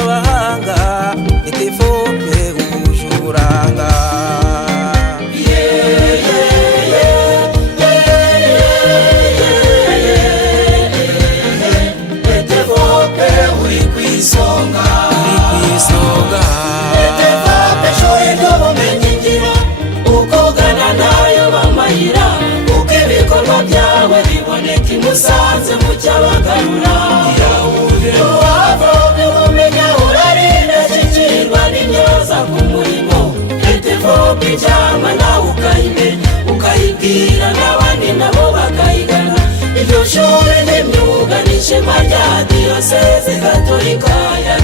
abahanga itifope wuje uburanga. Itifope uri kwisonga, itifope shoye ry'ubumenyi ngira, ukogana nayo bamayira, uko ibikorwa byawe biboneka i Musanze mu Cyabagarura. Uwavomye umenya urarinda shikirwa n'imyoza ku murimo. Itifope ijama nawe ukayimenya, ukayibwira n'abandi nabo bakayigana. Iryo shuri ry'imyuga n'ishema rya Diyoseze Gatolika ya